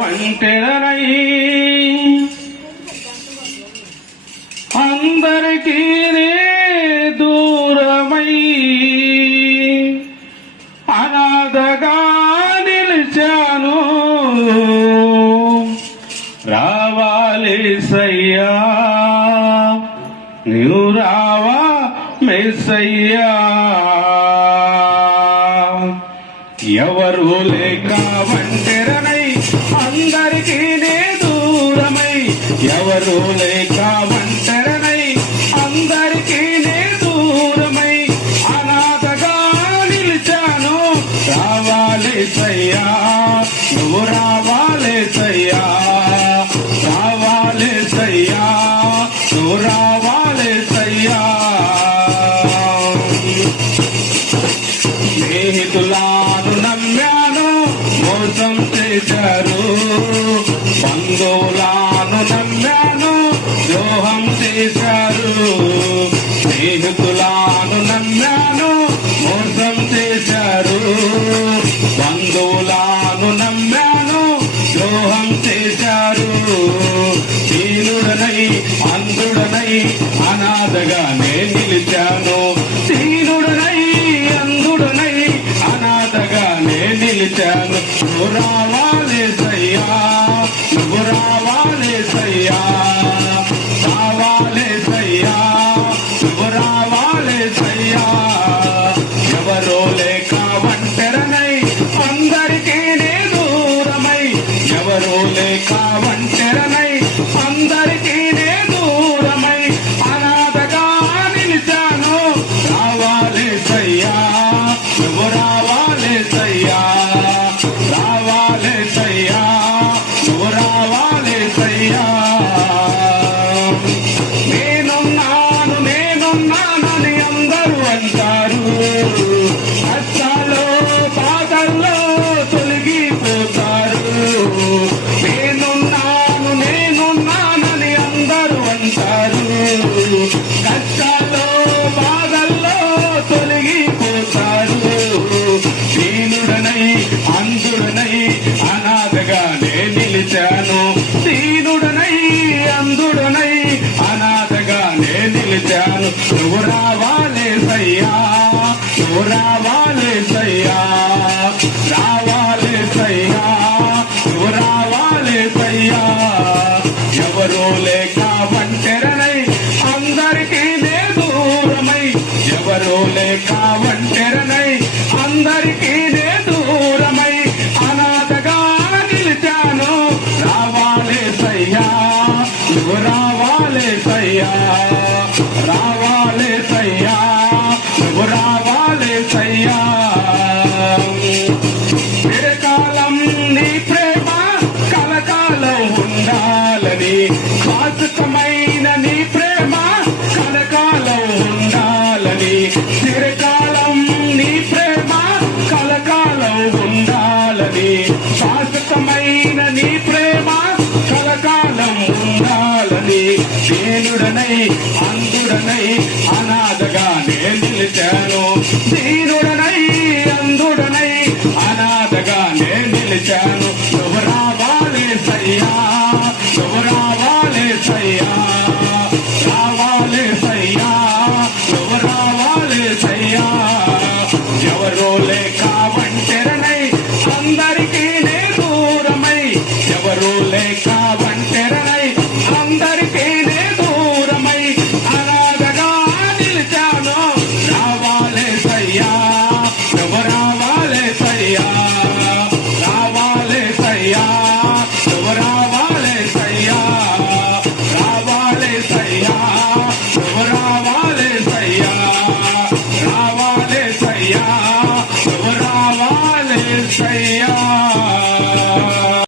వంటెరనై అందరికీ దూరమై అనాథగా నిలిచాను. రావాలి సయ్యా, నీవు రావా మెస్సయ్యా. ఎవరు లేక వంటెరనై అందరికీ దూరమై, ఎవరు లేక వంటెరనై అందరికీ దూరమై అనాథగా నిలిచాను. రావాలి సయ్యా, నువ్వు రావాలి సయ్యా, రావాలి సయ్యా, నువ్వు రావాలి సయ్యా. స్నేహితులను నమ్మాను, మోసం చేశారు. బంధువులను నమ్మాను, ద్రోహం చేశారు. స్నేహితులను నమ్మాను, మోసం చేశారు. బంధువులను నమ్మాను, ద్రోహం చేశారు. దీనుడనై అంధుడనై అనాథగానే నిలిచాను. దీనుడనై అంధుడనై అనాథగానే నిలిచాను. నువ్వు రావాలి సయ్యా, నువ్వు రావాలి సయ్యా, రావాలి సయ్యా, నువ్వు రావాలి సయ్యా. ఎవరో లేక వంటెరనై అందరికీ దూరమై, ఎవరో లేక వంటెరనై అందరికీ దూరమై అనాథగా నిలిచాను. రావాలి సయ్యా, నువ్వు రావాలి సయ్యా, రావాలి సయ్యా, నువ్వు రావాలి సయ్యా. నేనున్నాను నేనున్నానని అందరూ అంటారు. కష్టాల్లో బాధల్లో తొలగిపోతారు. నేనున్నాను నేనున్నానని అందరూ అంటారు. కష్టాల్లో బాధల్లో తొలగిపోతారు. దీనుడనై అంధుడనై అనాథగానే నిలిచాను. దీనుడనై అంధుడనై అనాథగానే నిలిచాను. నువ్వు రావాలి సయ్యా, నువ్వు రావాలి సయ్యా, రావాలి సయ్యా, నువ్వు రావాలి సయ్యా. ఎవరో లేక వంటెరనై అందరికీ దూరమై, ఎవరో లేక వంటెరనై అందరికీ దూరమై అనాథగా నిలిచాను. రావాలి సయ్యా, నువ్వు రావాలి సయ్యా, రావాలి సయ్యా, నువ్వు రావాలి సయ్యా. చిరకాలం నీ ప్రేమ కలకాలం ఉండాలని, శాశ్వతమైన నీ ప్రేమ కలకాలం ఉండాలని. చిరకాలం నీ ప్రేమ కలకాలం ఉండాలని, శాశ్వతమైన నీ ప్రేమ కలకాలం ఉండాలని. దీనుడనై అంధుడనై అనాథగానే నిలిచాను. దీనుడనై అంధుడనై అనాథగానే నిలిచాను. నువ్వు రావాలి సయ్యా, నువ్వు రావాలి సయ్యా,